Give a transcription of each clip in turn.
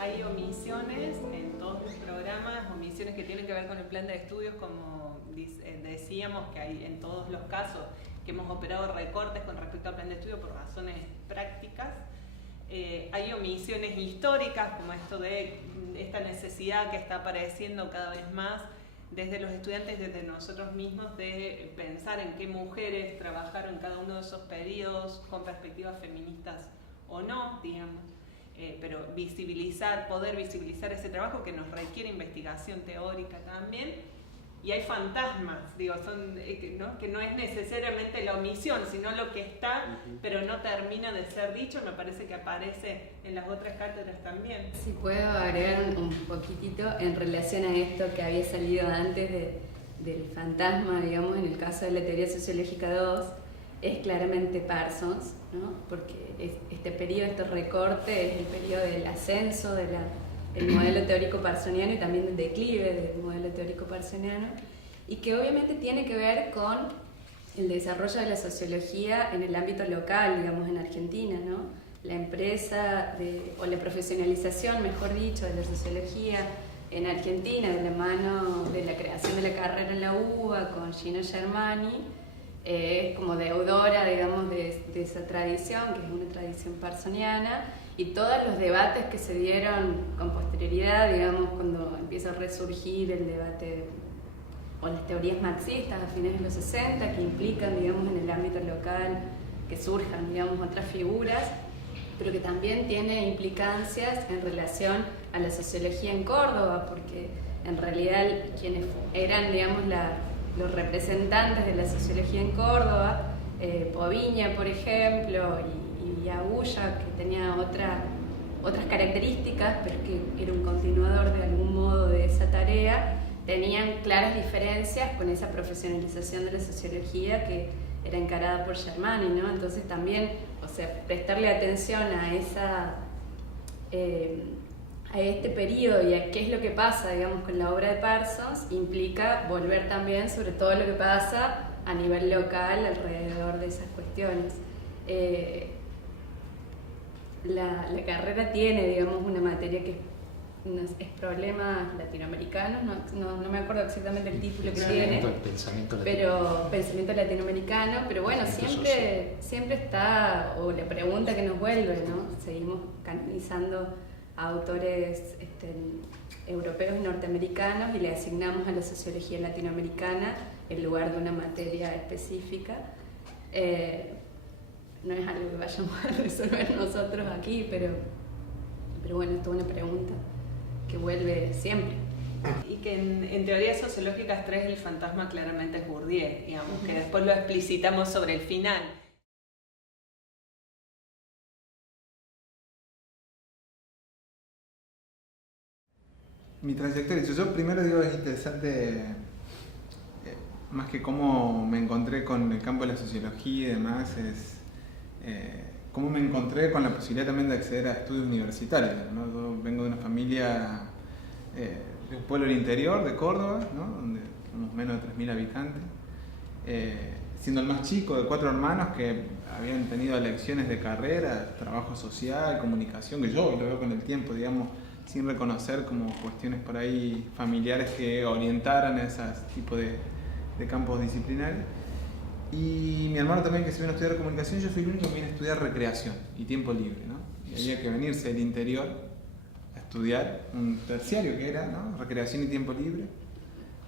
Hay omisiones en todos los programas, omisiones que tienen que ver con el plan de estudios, como decíamos que hay en todos los casos que hemos operado recortes con respecto al plan de estudio por razones prácticas. Hay omisiones históricas, como esto de esta necesidad que está apareciendo cada vez más desde los estudiantes, desde nosotros mismos, de pensar en qué mujeres trabajaron en cada uno de esos periodos con perspectivas feministas o no, digamos. Pero poder visibilizar ese trabajo que nos requiere investigación teórica también. Y hay fantasmas, ¿no? Que no es necesariamente la omisión, sino lo que está, pero no termina de ser dicho. Me parece que aparece en las otras cátedras también. Si puedo agregar un poquitito en relación a esto que había salido antes del fantasma, digamos, en el caso de la teoría sociológica 2, es claramente Parsons, ¿no? Porque este periodo, este recorte, es el periodo del ascenso del modelo teórico parsoniano y también del declive del modelo teórico parsoniano, y que obviamente tiene que ver con el desarrollo de la sociología en el ámbito local, digamos, en Argentina, ¿no? La empresa o la profesionalización, mejor dicho, de la sociología en Argentina, de la mano de la creación de la carrera en la UBA con Gino Germani, es como deudora, digamos, de esa tradición, que es una tradición parsoniana, y todos los debates que se dieron con posterioridad, digamos, cuando empieza a resurgir el debate o las teorías marxistas a fines de los 60, que implican, digamos, en el ámbito local que surjan, digamos, otras figuras, pero que también tiene implicancias en relación a la sociología en Córdoba, porque en realidad quienes eran, digamos, los representantes de la sociología en Córdoba, Poviña, por ejemplo, y Agulla, que tenía otras características, pero que era un continuador de algún modo de esa tarea, tenían claras diferencias con esa profesionalización de la sociología que era encarada por Germani, ¿no? Entonces también, o sea, prestarle atención a este periodo y a qué es lo que pasa, digamos, con la obra de Parsons, implica volver también sobre todo lo que pasa a nivel local alrededor de esas cuestiones. La carrera tiene, digamos, una materia que es problemas latinoamericanos, no me acuerdo exactamente el título que tiene, pero pensamiento latinoamericano, pero bueno, siempre está, o la pregunta que nos vuelve, ¿no? Seguimos canonizando a autores europeos y norteamericanos y le asignamos a la sociología latinoamericana el lugar de una materia específica. No es algo que vayamos a resolver nosotros aquí, pero bueno, esto es una pregunta que vuelve siempre. Y que en teorías sociológicas 3 el fantasma claramente es Bourdieu, digamos, que después lo explicitamos sobre el final. Mi trayectoria, yo primero digo, es interesante, más que cómo me encontré con el campo de la sociología y demás, es cómo me encontré con la posibilidad también de acceder a estudios universitarios, ¿no? Yo vengo de una familia de un pueblo del interior de Córdoba, ¿no? Donde somos menos de 3.000 habitantes, siendo el más chico de 4 hermanos que habían tenido elecciones de carrera, trabajo social, comunicación, que yo lo veo con el tiempo, digamos, sin reconocer como cuestiones por ahí familiares que orientaran a ese tipo de campos disciplinarios. Y mi hermano también, que se vino a estudiar comunicación, yo fui el único que vine a estudiar recreación y tiempo libre, ¿no? Y había que venirse del interior a estudiar un terciario que era, ¿no? Recreación y tiempo libre.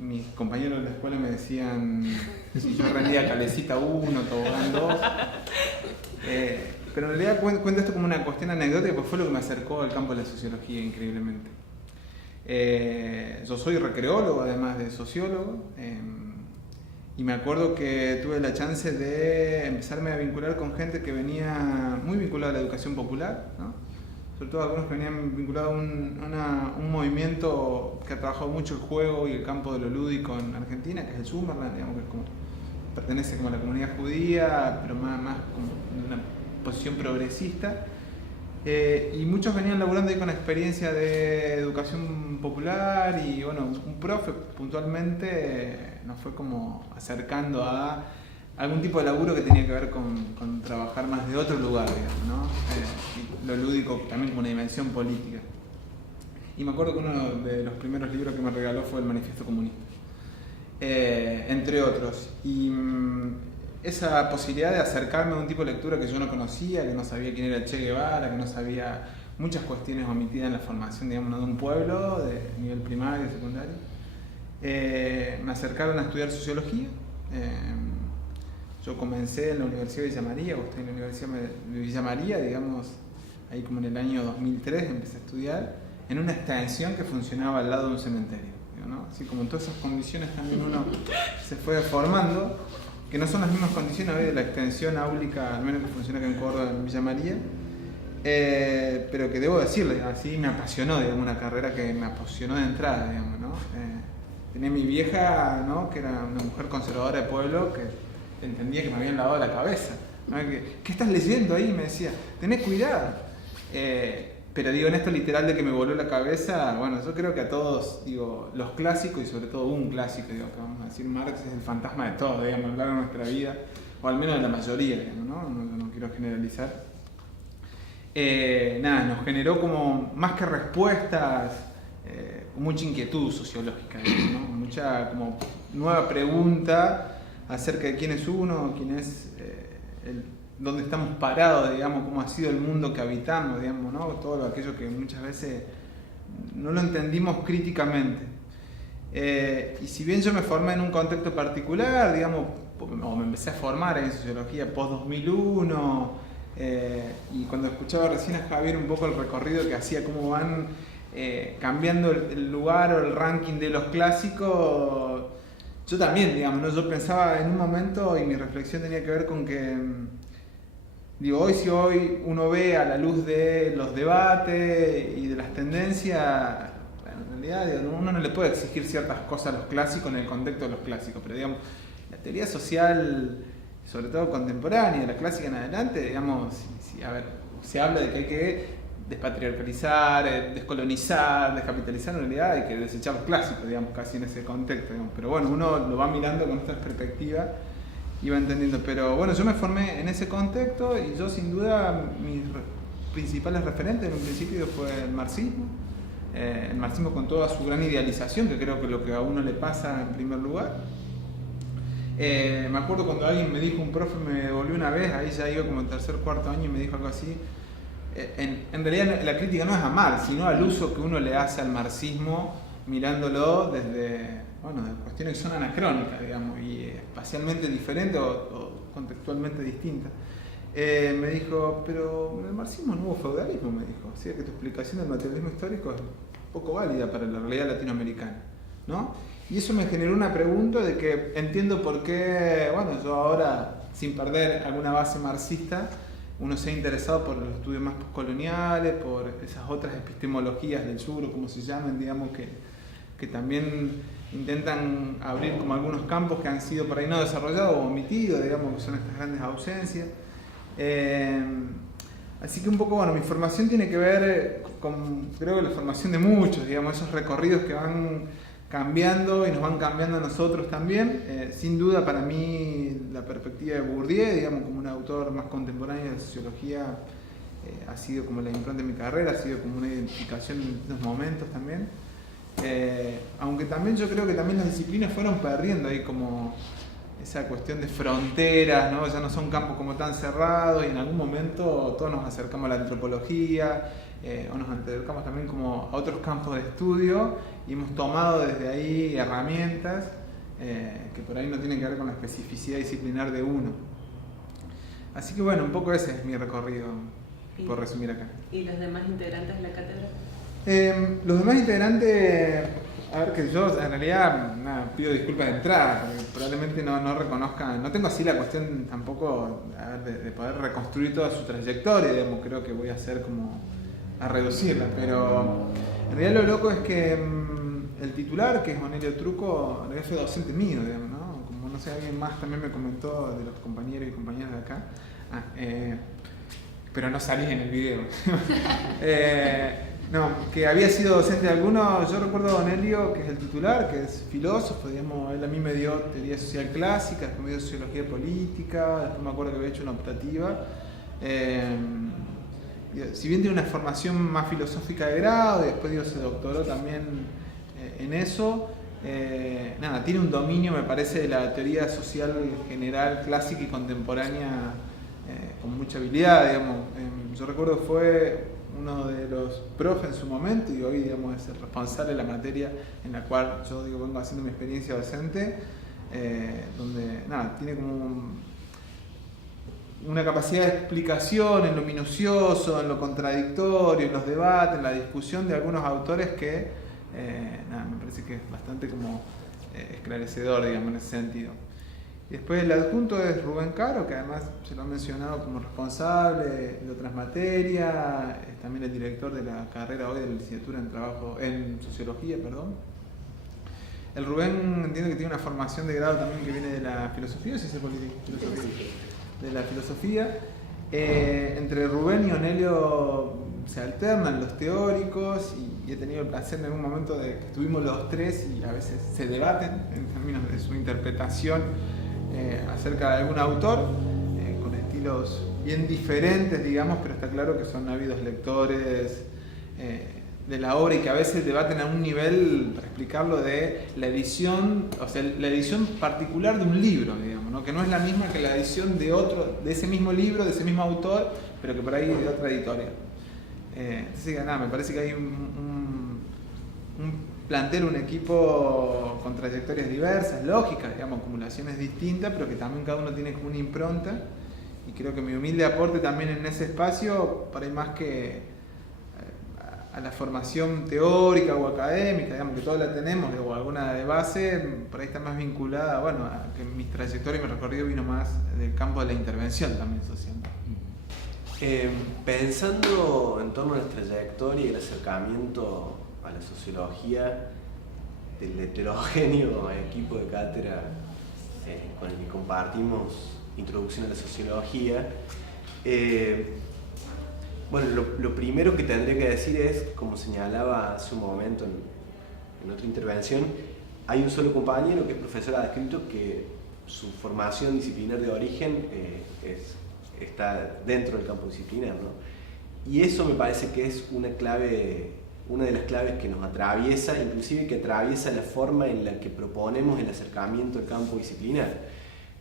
Mis compañeros de la escuela me decían si yo rendía Calecita 1, Tobogán 2. Pero en realidad cuento esto como una cuestión anecdótica, porque fue lo que me acercó al campo de la sociología increíblemente. Yo soy recreólogo, además de sociólogo, y me acuerdo que tuve la chance de empezarme a vincular con gente que venía muy vinculada a la educación popular, ¿no? sobre todo algunos que venían vinculados a un movimiento que ha trabajado mucho el juego y el campo de lo lúdico en Argentina, que es el Summerland, digamos, que es como, pertenece como a la comunidad judía, pero más como en una posición progresista. Y muchos venían laburando ahí con experiencia de educación popular y bueno, un profe puntualmente nos fue como acercando a algún tipo de laburo que tenía que ver con trabajar más de otro lugar, digamos, ¿no? Y lo lúdico también como una dimensión política. Y me acuerdo que uno de los primeros libros que me regaló fue el Manifiesto Comunista, entre otros. Y esa posibilidad de acercarme a un tipo de lectura que yo no conocía, que no sabía quién era el Che Guevara, que no sabía muchas cuestiones omitidas en la formación, digamos, de un pueblo de nivel primario y secundario. Me acercaron a estudiar sociología. Yo comencé en la Universidad de Villa María, o estoy en la Universidad de Villa María, digamos, ahí como en el año 2003 empecé a estudiar, en una extensión que funcionaba al lado de un cementerio, ¿no? Así como en todas esas condiciones también uno se fue formando, que no son las mismas condiciones hoy de la extensión áulica, al menos que funciona acá en Córdoba, en Villa María, pero que debo decirle, así me apasionó, digamos, una carrera que me apasionó de entrada, digamos, ¿no? Tenía mi vieja, ¿no? Que era una mujer conservadora de pueblo, que entendía que me habían lavado la cabeza, ¿no? ¿Qué estás leyendo ahí? Me decía, tenés cuidado. Pero digo, en esto literal de que me voló la cabeza, bueno, yo creo que a todos, digo, los clásicos y sobre todo un clásico, digo, que vamos a decir, Marx es el fantasma de todo, digamos, a lo largo de nuestra vida, o al menos de la mayoría, digamos, ¿no? No quiero generalizar. Nada, nos generó como, más que respuestas, mucha inquietud sociológica, digamos, ¿no? Mucha como nueva pregunta acerca de quién es uno, quién es dónde estamos parados, digamos, cómo ha sido el mundo que habitamos, digamos, ¿no? Todo aquello que muchas veces no lo entendimos críticamente. Y si bien yo me formé en un contexto particular, digamos, o me empecé a formar en sociología post-2001, y cuando escuchaba recién a Javier un poco el recorrido que hacía, cómo van cambiando el lugar o el ranking de los clásicos, yo también, digamos, ¿no? Yo pensaba en un momento y mi reflexión tenía que ver con que, digo, hoy uno ve a la luz de los debates y de las tendencias, bueno, en realidad digo, uno no le puede exigir ciertas cosas a los clásicos en el contexto de los clásicos, pero digamos, la teoría social, sobre todo contemporánea, de la clásica en adelante, digamos, a ver, se habla de que hay que despatriarcalizar, descolonizar, descapitalizar, en realidad hay que desechar los clásicos, digamos, casi en ese contexto, digamos. Pero bueno, uno lo va mirando con esta perspectiva y va entendiendo. Pero bueno, yo me formé en ese contexto y yo sin duda mis principales referentes en un principio fue el marxismo con toda su gran idealización, que creo que es lo que a uno le pasa en primer lugar. Me acuerdo cuando alguien me dijo, un profe me devolvió una vez, ahí ya iba como en tercer, cuarto año y me dijo algo así. En realidad la crítica no es a Marx, sino al uso que uno le hace al marxismo mirándolo desde, bueno, de cuestiones que son anacrónicas, digamos, y espacialmente diferentes o contextualmente distintas. Me dijo, pero en el marxismo no hubo feudalismo, me dijo. O sea que tu explicación del materialismo histórico es poco válida para la realidad latinoamericana, ¿no? Y eso me generó una pregunta de que entiendo por qué, bueno, yo ahora, sin perder alguna base marxista, uno se ha interesado por los estudios más postcoloniales, por esas otras epistemologías del sur, o como se llaman, digamos, que también intentan abrir como algunos campos que han sido por ahí no desarrollados o omitidos, digamos, que son estas grandes ausencias. Así que un poco, bueno, mi formación tiene que ver con, creo que la formación de muchos, digamos, esos recorridos que van cambiando y nos van cambiando a nosotros también. Sin duda para mí la perspectiva de Bourdieu, digamos, como un autor más contemporáneo de sociología, ha sido como la impronta de mi carrera, ha sido como una identificación en estos momentos también. Aunque también yo creo que también las disciplinas fueron perdiendo ahí como esa cuestión de fronteras, ¿no? Ya no son campos como tan cerrados y en algún momento todos nos acercamos a la antropología, o nos acercamos también como a otros campos de estudio y hemos tomado desde ahí herramientas que por ahí no tienen que ver con la especificidad disciplinar de uno. Así que bueno, un poco ese es mi recorrido, por resumir acá. ¿Y los demás integrantes de la cátedra? Los demás integrantes, a ver, que yo en realidad pido disculpas de entrada, porque probablemente no reconozcan, no tengo así la cuestión tampoco de poder reconstruir toda su trayectoria, digamos, creo que voy a ser como a reducirla, pero en realidad lo loco es que el titular, que es Onelio Truco, en realidad fue docente mío, digamos, ¿no? Como no sé, alguien más también me comentó de los compañeros y compañeras de acá, pero no salí en el video. No, que había sido docente de alguno. Yo recuerdo a Onelio, que es el titular, que es filósofo, digamos, él a mí me dio teoría social clásica, después me dio sociología política, después me acuerdo que había hecho una optativa. Si bien tiene una formación más filosófica de grado y después se doctoró también en eso, nada, tiene un dominio, me parece, de la teoría social general, clásica y contemporánea con mucha habilidad, digamos. Yo recuerdo que fue uno de los profes en su momento y hoy, digamos, es el responsable de la materia en la cual yo vengo haciendo mi experiencia docente, donde nada, tiene como una capacidad de explicación en lo minucioso, en lo contradictorio, en los debates, en la discusión de algunos autores que nada, me parece que es bastante como esclarecedor, digamos, en ese sentido. Y después el adjunto es Rubén Caro, que además se lo ha mencionado como responsable de otras materias, es también el director de la carrera hoy de la licenciatura en sociología, perdón. El Rubén entiendo que tiene una formación de grado también que viene de la filosofía, ¿o si se filosofía? De la filosofía. Entre Rubén y Onelio se alternan los teóricos y he tenido el placer en algún momento de que estuvimos los tres y a veces se debaten en términos de su interpretación acerca de algún autor, con estilos bien diferentes, digamos, pero está claro que son ávidos lectores de la obra y que a veces debaten a un nivel, para explicarlo, de la edición, o sea, la edición particular de un libro, digamos, ¿no? Que no es la misma que la edición de ese mismo libro, de ese mismo autor, pero que por ahí es de otra editorial. Entonces, nada, me parece que hay un plantel, un equipo con trayectorias diversas, lógicas, digamos, acumulaciones distintas, pero que también cada uno tiene como una impronta, y creo que mi humilde aporte también en ese espacio, por ahí más que a la formación teórica o académica, digamos, que todos la tenemos, o alguna de base, por ahí está más vinculada, bueno, a que mi trayectoria y mi recorrido vino más del campo de la intervención también social. Pensando en torno a la trayectoria y el acercamiento a la sociología del heterogéneo equipo de cátedra con el que compartimos introducción a la sociología, bueno, lo primero que tendría que decir es, como señalaba hace un momento en otra intervención, hay un solo compañero que es profesor adscrito que su formación disciplinar de origen está dentro del campo disciplinar, ¿no? Y eso me parece que es una de las claves que nos atraviesa, inclusive que atraviesa la forma en la que proponemos el acercamiento al campo disciplinar,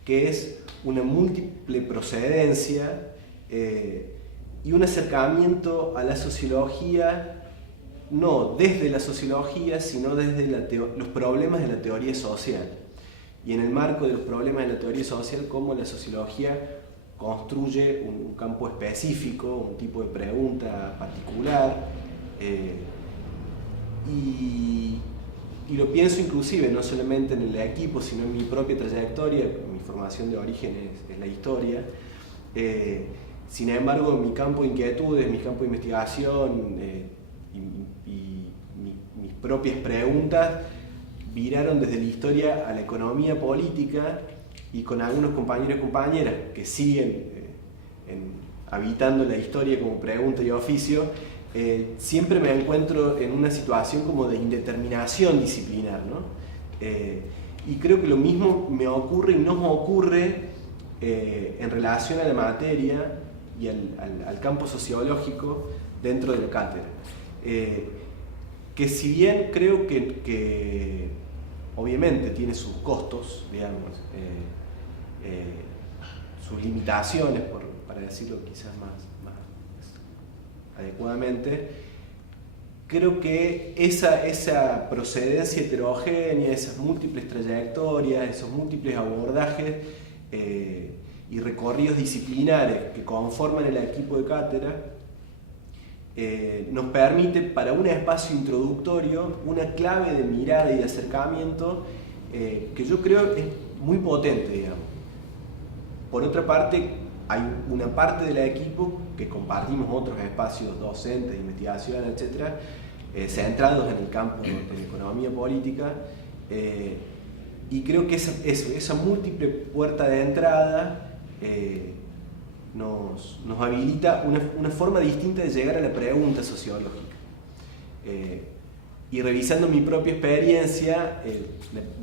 que es una múltiple procedencia y un acercamiento a la sociología no desde la sociología, sino desde los problemas de la teoría social. Y en el marco de los problemas de la teoría social, cómo la sociología construye un campo específico, un tipo de pregunta particular, y lo pienso inclusive no solamente en el equipo, sino en mi propia trayectoria. Mi formación de origen es la historia. Sin embargo, mi campo de inquietudes, mi campo de investigación y mis propias preguntas viraron desde la historia a la economía política, y con algunos compañeros y compañeras que siguen habitando la historia como pregunta y oficio, siempre me encuentro en una situación como de indeterminación disciplinar, ¿no? Y creo que lo mismo me ocurre y nos ocurre en relación a la materia y al campo sociológico dentro de la cátedra. Que si bien creo que obviamente tiene sus costos, digamos, sus limitaciones, para decirlo quizás más adecuadamente, creo que esa procedencia heterogénea, esas múltiples trayectorias, esos múltiples abordajes y recorridos disciplinares que conforman el equipo de cátedra nos permite, para un espacio introductorio, una clave de mirada y de acercamiento que yo creo es muy potente, digamos. Por otra parte, hay una parte del equipo que compartimos otros espacios docentes, de investigación, etcétera, centrados en el campo de la economía política, y creo que esa múltiple puerta de entrada nos habilita una forma distinta de llegar a la pregunta sociológica. Y revisando mi propia experiencia,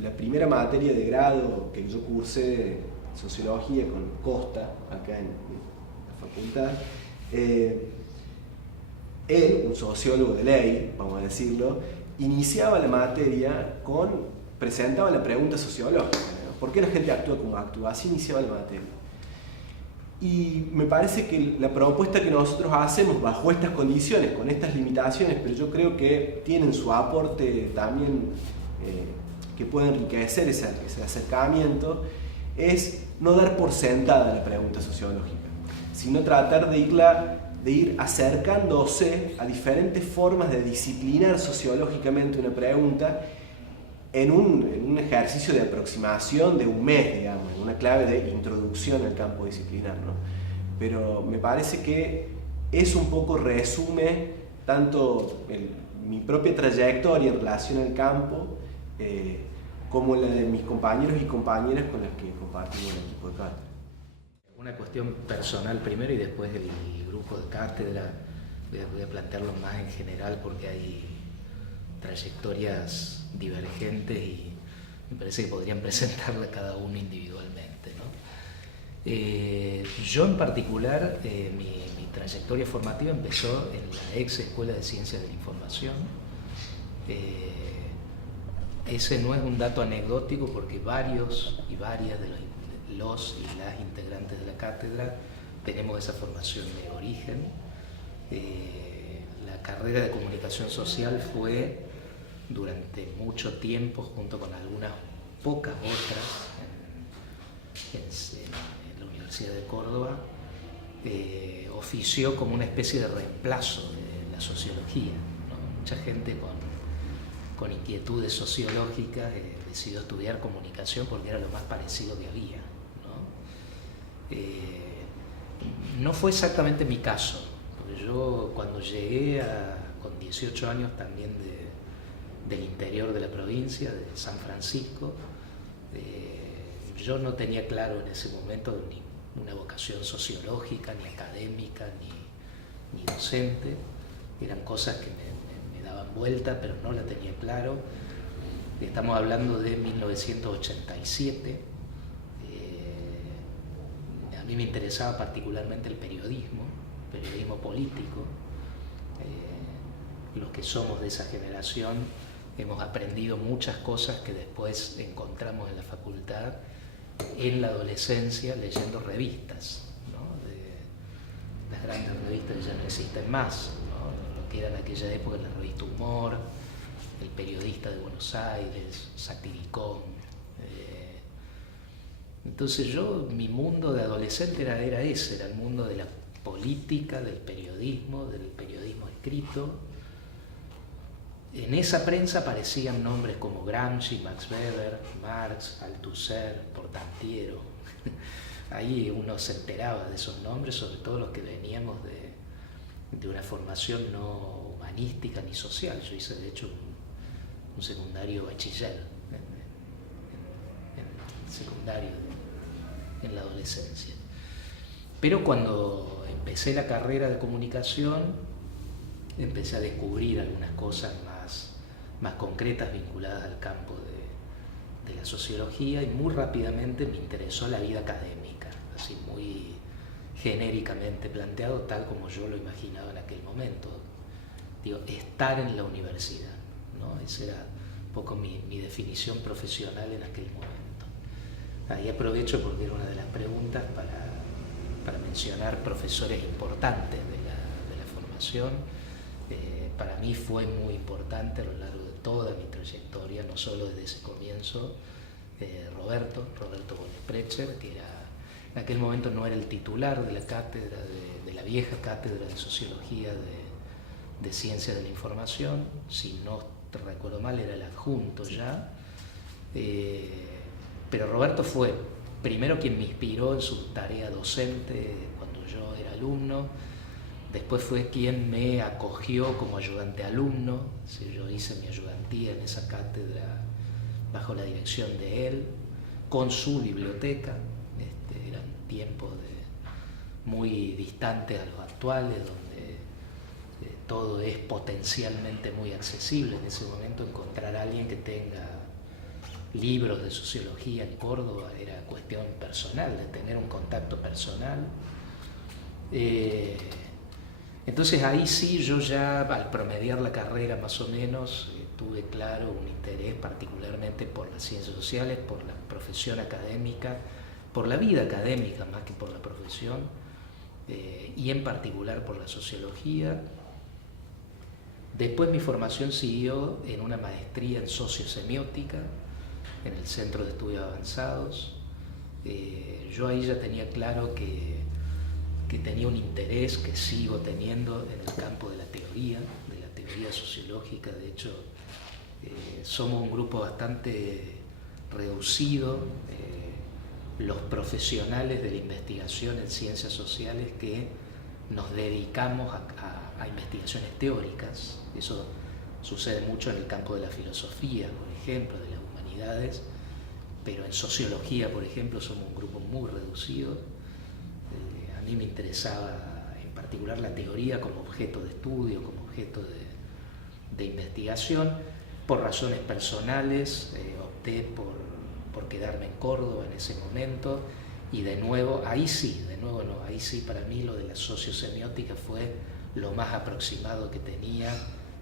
la primera materia de grado que yo cursé, sociología con Costa, acá en la facultad, él, un sociólogo de ley, vamos a decirlo, iniciaba la materia presentaba la pregunta sociológica, ¿no? ¿Por qué la gente actúa como actúa? Así iniciaba la materia. Y me parece que la propuesta que nosotros hacemos bajo estas condiciones, con estas limitaciones, pero yo creo que tienen su aporte también que puede enriquecer ese acercamiento, es no dar por sentada la pregunta sociológica, sino tratar de ir acercándose a diferentes formas de disciplinar sociológicamente una pregunta en un ejercicio de aproximación de un mes, digamos, en una clave de introducción al campo disciplinar, ¿no? Pero me parece que eso un poco resume tanto mi propia trayectoria en relación al campo como la de mis compañeros y compañeras con las que compartimos el equipo de cátedra. Una cuestión personal primero y después el grupo de cátedra. Voy a plantearlo más en general porque hay trayectorias divergentes y me parece que podrían presentarla cada uno individualmente, ¿no? Yo en particular, mi trayectoria formativa empezó en la ex Escuela de Ciencias de la Información. Ese no es un dato anecdótico porque varios y varias de los y las integrantes de la cátedra tenemos esa formación de origen. La carrera de comunicación social fue durante mucho tiempo, junto con algunas pocas otras en la Universidad de Córdoba, ofició como una especie de reemplazo de la sociología, ¿no? Mucha gente con inquietudes sociológicas decidió estudiar comunicación porque era lo más parecido que había, ¿no? No fue exactamente mi caso, porque yo cuando llegué con 18 años también del interior de la provincia, de San Francisco, yo no tenía claro en ese momento ni una vocación sociológica, ni académica, ni docente. Eran cosas que me daban vuelta, pero no la tenía claro. Estamos hablando de 1987. A mí me interesaba particularmente el periodismo político. Los que somos de esa generación hemos aprendido muchas cosas que después encontramos en la facultad, en la adolescencia, leyendo revistas, ¿no? Las grandes revistas que ya no existen más, ¿no? Lo que era en aquella época la revista Humor, El Periodista de Buenos Aires, Satiricón. Entonces mi mundo de adolescente era ese, era el mundo de la política, del periodismo escrito. En esa prensa aparecían nombres como Gramsci, Max Weber, Marx, Althusser, Portantiero. Ahí uno se enteraba de esos nombres, sobre todo los que veníamos de una formación no humanística ni social. Yo hice de hecho un secundario bachiller, en secundario en la adolescencia. Pero cuando empecé la carrera de comunicación, empecé a descubrir algunas cosas más concretas vinculadas al campo de la sociología y muy rápidamente me interesó la vida académica, así muy genéricamente planteado, tal como yo lo imaginaba en aquel momento. Digo, estar en la universidad, ¿no? Esa era un poco mi definición profesional en aquel momento. Ahí aprovecho porque era una de las preguntas para mencionar profesores importantes de la formación. Para mí fue muy importante a lo largo de toda mi trayectoria, no solo desde ese comienzo, Roberto Bonesprecher, que en aquel momento no era el titular de la cátedra, de la vieja cátedra de Sociología de Ciencias de la Información, si no te recuerdo mal era el adjunto ya, pero Roberto fue primero quien me inspiró en su tarea docente cuando yo era alumno, después fue quien me acogió como ayudante alumno. Yo hice mi ayudantía en esa cátedra bajo la dirección de él, con su biblioteca. Eran tiempos muy distantes a los actuales, donde todo es potencialmente muy accesible. En ese momento encontrar a alguien que tenga libros de sociología en Córdoba era cuestión personal, de tener un contacto personal. Entonces ahí sí yo ya al promediar la carrera más o menos tuve claro un interés particularmente por las ciencias sociales, por la profesión académica, por la vida académica más que por la profesión, y en particular por la sociología. Después mi formación siguió en una maestría en sociosemiótica en el Centro de Estudios Avanzados. Yo ahí ya tenía claro que tenía un interés que sigo teniendo en el campo de la teoría sociológica. De hecho, somos un grupo bastante reducido, los profesionales de la investigación en ciencias sociales que nos dedicamos a investigaciones teóricas. Eso sucede mucho en el campo de la filosofía, por ejemplo, de las humanidades, pero en sociología, por ejemplo, somos un grupo muy reducido. A mí me interesaba en particular la teoría como objeto de estudio, como objeto de investigación. Por razones personales opté por quedarme en Córdoba en ese momento, y ahí sí para mí lo de la sociosemiótica fue lo más aproximado que tenía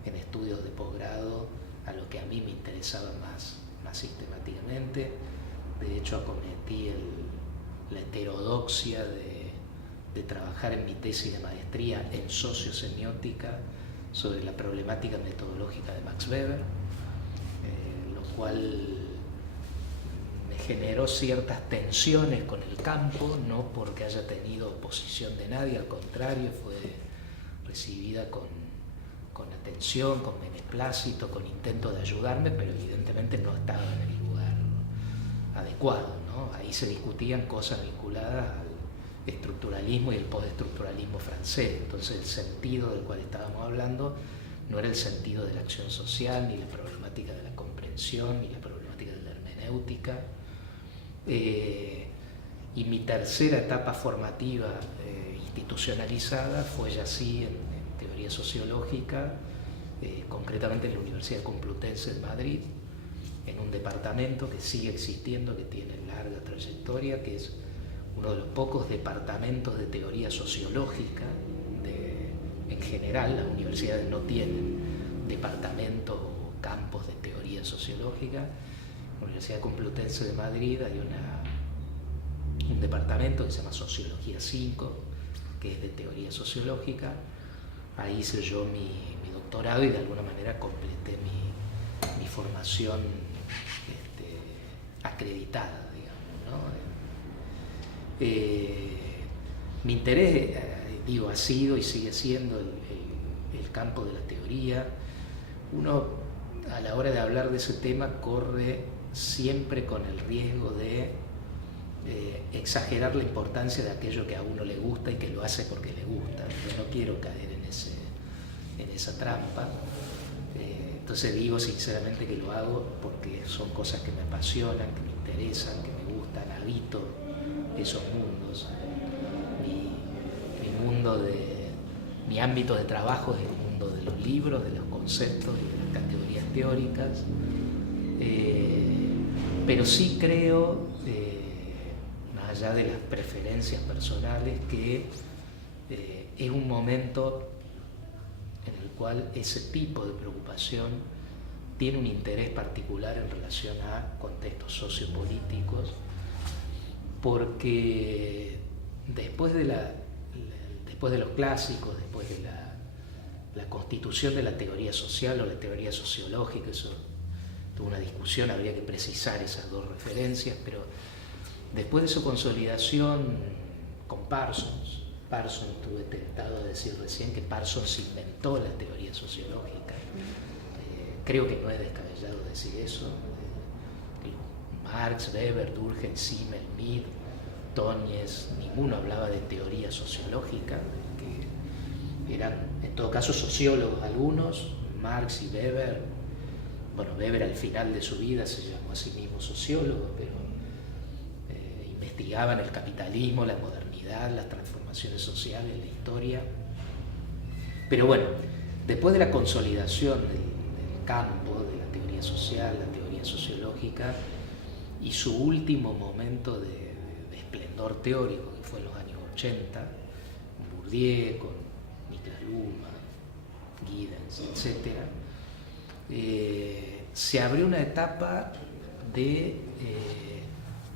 en estudios de posgrado a lo que a mí me interesaba más sistemáticamente. De hecho, acometí la heterodoxia de trabajar en mi tesis de maestría en sociosemiótica sobre la problemática metodológica de Max Weber, lo cual me generó ciertas tensiones con el campo, no porque haya tenido oposición de nadie, al contrario, fue recibida con atención, con beneplácito, con intento de ayudarme, pero evidentemente no estaba en el lugar adecuado, ¿no? Ahí se discutían cosas vinculadas al estructuralismo y el postestructuralismo francés. Entonces el sentido del cual estábamos hablando no era el sentido de la acción social, ni la problemática de la comprensión, ni la problemática de la hermenéutica. Y mi tercera etapa formativa institucionalizada fue ya así en teoría sociológica, concretamente en la Universidad Complutense de Madrid, en un departamento que sigue existiendo, que tiene larga trayectoria, que es uno de los pocos departamentos de teoría sociológica. En general, las universidades no tienen departamentos o campos de teoría sociológica. En la Universidad Complutense de Madrid hay un departamento que se llama Sociología 5, que es de teoría sociológica. Ahí hice yo mi doctorado y de alguna manera completé mi formación acreditada, digamos, ¿no? Mi interés, ha sido y sigue siendo el campo de la teoría. Uno, a la hora de hablar de ese tema, corre siempre con el riesgo de exagerar la importancia de aquello que a uno le gusta y que lo hace porque le gusta. Yo no quiero caer en esa trampa. Entonces digo sinceramente que lo hago porque son cosas que me apasionan, que me interesan, que me gustan, habito esos mundos. Mi ámbito de trabajo es el mundo de los libros, de los conceptos y de las categorías teóricas, pero sí creo, más allá de las preferencias personales, que es un momento en el cual ese tipo de preocupación tiene un interés particular en relación a contextos sociopolíticos, porque después de los clásicos, después de la constitución de la teoría social o la teoría sociológica, eso tuvo una discusión, habría que precisar esas dos referencias, pero después de su consolidación con Parsons, tuve tentado de decir recién que Parsons inventó la teoría sociológica. Creo que no es descabellado decir eso. Marx, Weber, Durkheim, Simmel, Mead, Tóñez, ninguno hablaba de teoría sociológica, que eran en todo caso sociólogos algunos, Marx y Weber. Bueno, Weber al final de su vida se llamó a sí mismo sociólogo, pero investigaban el capitalismo, la modernidad, las transformaciones sociales, la historia. Pero bueno, después de la consolidación del campo, de la teoría social, la teoría sociológica, y su último momento de esplendor teórico, que fue en los años 80, con Bourdieu, con Niklas Luhmann, Giddens, etc., se abrió una etapa de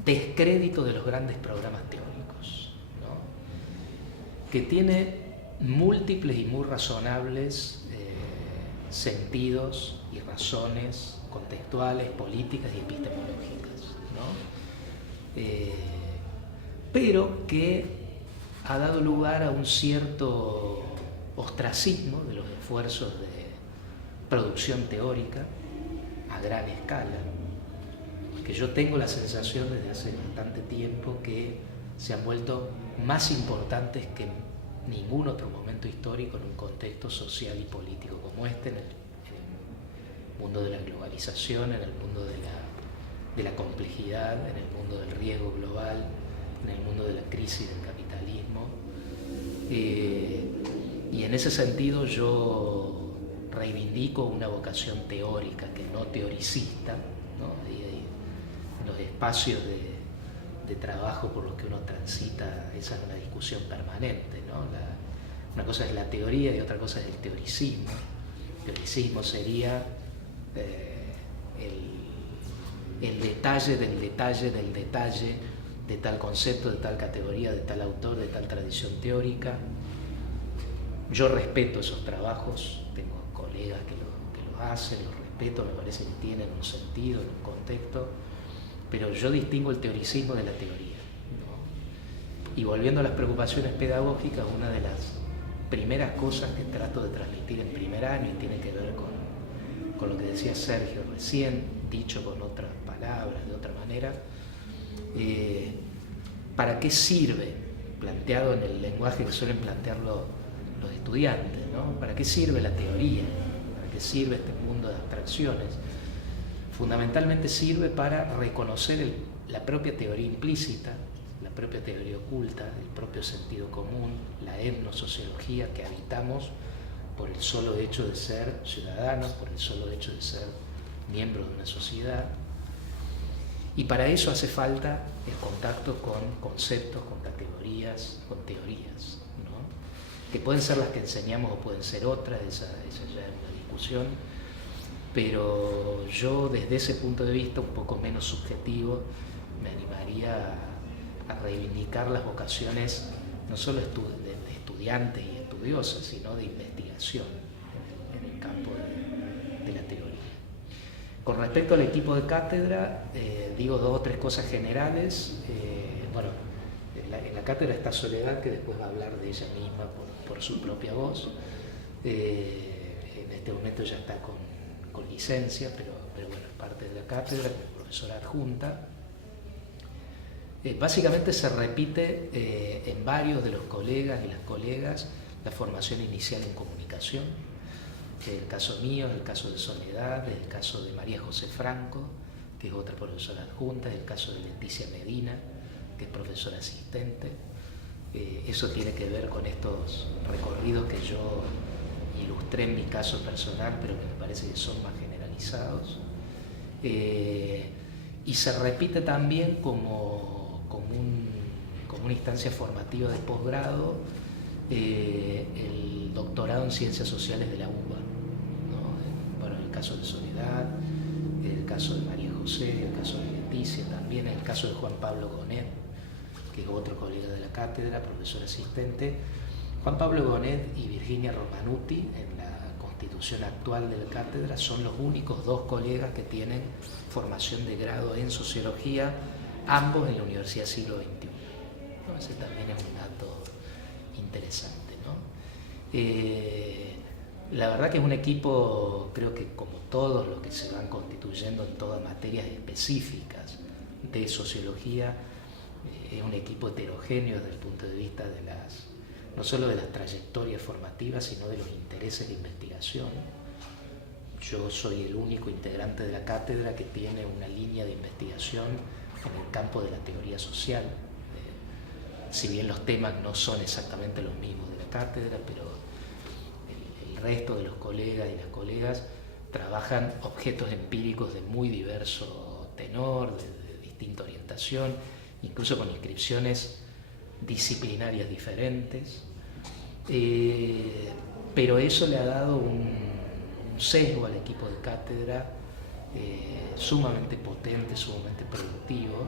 descrédito de los grandes programas teóricos, ¿no? Que tiene múltiples y muy razonables sentidos y razones contextuales, políticas y epistemológicas, ¿no? Pero que ha dado lugar a un cierto ostracismo de los esfuerzos de producción teórica a gran escala, que yo tengo la sensación desde hace bastante tiempo que se han vuelto más importantes que en ningún otro momento histórico en un contexto social y político como este, en el mundo de la globalización, en el mundo de la complejidad, en el mundo del riesgo global, en el mundo de la crisis del capitalismo. Y en ese sentido yo reivindico una vocación teórica, que no teoricista, ¿no? En los espacios de trabajo por los que uno transita, esa es una discusión permanente, ¿no? Una cosa es la teoría y otra cosa es el teoricismo. El teoricismo sería el detalle del detalle del detalle de tal concepto, de tal categoría, de tal autor, de tal tradición teórica. Yo respeto esos trabajos, tengo colegas que los hacen, los respeto, me parece que tienen un sentido, en un contexto, pero yo distingo el teoricismo de la teoría, ¿no? Y volviendo a las preocupaciones pedagógicas, una de las primeras cosas que trato de transmitir en primer año, y tiene que ver con lo que decía Sergio recién, dicho con otras palabras, de otra manera, ¿para qué sirve? Planteado en el lenguaje que suelen plantearlo los estudiantes, ¿no? ¿Para qué sirve la teoría? ¿Para qué sirve este mundo de abstracciones? Fundamentalmente sirve para reconocer la propia teoría implícita, la propia teoría oculta, el propio sentido común, la etnosociología que habitamos por el solo hecho de ser ciudadanos, por el solo hecho de ser miembros de una sociedad. Y para eso hace falta el contacto con conceptos, con categorías, con teorías, ¿no? Que pueden ser las que enseñamos o pueden ser otras, esa ya es una discusión, pero yo desde ese punto de vista un poco menos subjetivo me animaría a reivindicar las vocaciones no solo de estudiantes y estudiosas, sino de investigación en el campo de la teoría. Con respecto al equipo de cátedra, digo dos o tres cosas generales. Bueno, en la cátedra está Soledad, que después va a hablar de ella misma por su propia voz. En este momento ya está con licencia, pero bueno, es parte de la cátedra, como profesora adjunta. Básicamente se repite en varios de los colegas y las colegas la formación inicial en comunicación. El caso mío, el caso de Soledad, el caso de María José Franco, que es otra profesora adjunta, el caso de Leticia Medina, que es profesora asistente. Eso tiene que ver con estos recorridos que yo ilustré en mi caso personal, pero que me parece que son más generalizados. Y se repite también como una instancia formativa de posgrado el doctorado en Ciencias Sociales de la UBA, ¿no? Bueno, el caso de Soledad, el caso de María José, el caso de Leticia también, el caso de Juan Pablo Gonet, que es otro colega de la cátedra, profesor asistente. Juan Pablo Gonet y Virginia Romanuti, en la constitución actual de la cátedra, son los únicos dos colegas que tienen formación de grado en sociología, ambos en la Universidad Siglo XXI. ¿No? Ese también es un dato interesante, ¿no? La verdad que es un equipo, creo que como todos los que se van constituyendo en todas materias específicas de sociología es un equipo heterogéneo desde el punto de vista de no solo de las trayectorias formativas, sino de los intereses de investigación. Yo soy el único integrante de la cátedra que tiene una línea de investigación en el campo de la teoría social. Si bien los temas no son exactamente los mismos de la cátedra, pero el resto de los colegas y las colegas trabajan objetos empíricos de muy diverso tenor, de distinta orientación, incluso con inscripciones disciplinarias diferentes, pero eso le ha dado un sesgo al equipo de cátedra sumamente potente, sumamente productivo,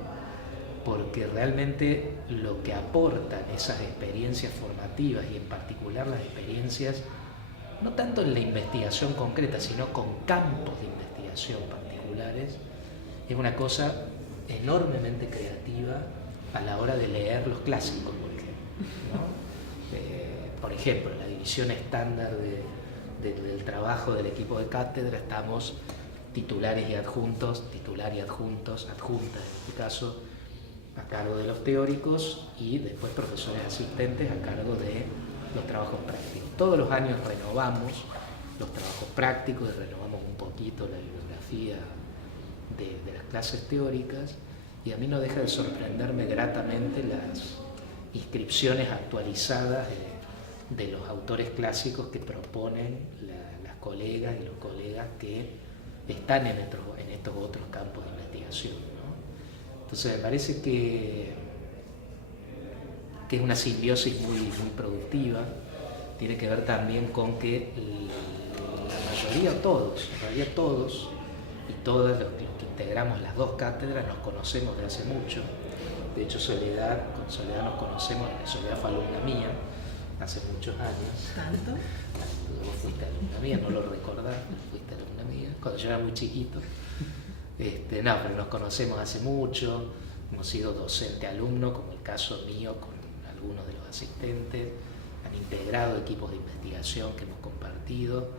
porque realmente lo que aportan esas experiencias formativas y en particular las experiencias no tanto en la investigación concreta, sino con campos de investigación particulares, es una cosa enormemente creativa a la hora de leer los clásicos, por ejemplo, ¿no? Por ejemplo, en la división estándar del trabajo del equipo de cátedra estamos titulares y adjuntos, adjuntas en este caso, a cargo de los teóricos, y después profesores asistentes a cargo de los trabajos prácticos. Todos los años renovamos los trabajos prácticos y renovamos un poquito la bibliografía de las clases teóricas, y a mí no deja de sorprenderme gratamente las inscripciones actualizadas de los autores clásicos que proponen las colegas y los colegas que están en estos otros campos de investigación, ¿no? Entonces me parece que es una simbiosis muy productiva. Tiene que ver también con que la mayoría, todos y todas los que integramos las dos cátedras nos conocemos de hace mucho. De hecho, con Soledad nos conocemos, Soledad fue alumna mía hace muchos años. ¿Tanto? Vos fuiste alumna mía, no lo recordás, fuiste alumna mía, cuando yo era muy chiquito. No, pero nos conocemos hace mucho, hemos sido docente-alumno, como el caso mío con algunos de los asistentes, han integrado equipos de investigación que hemos compartido,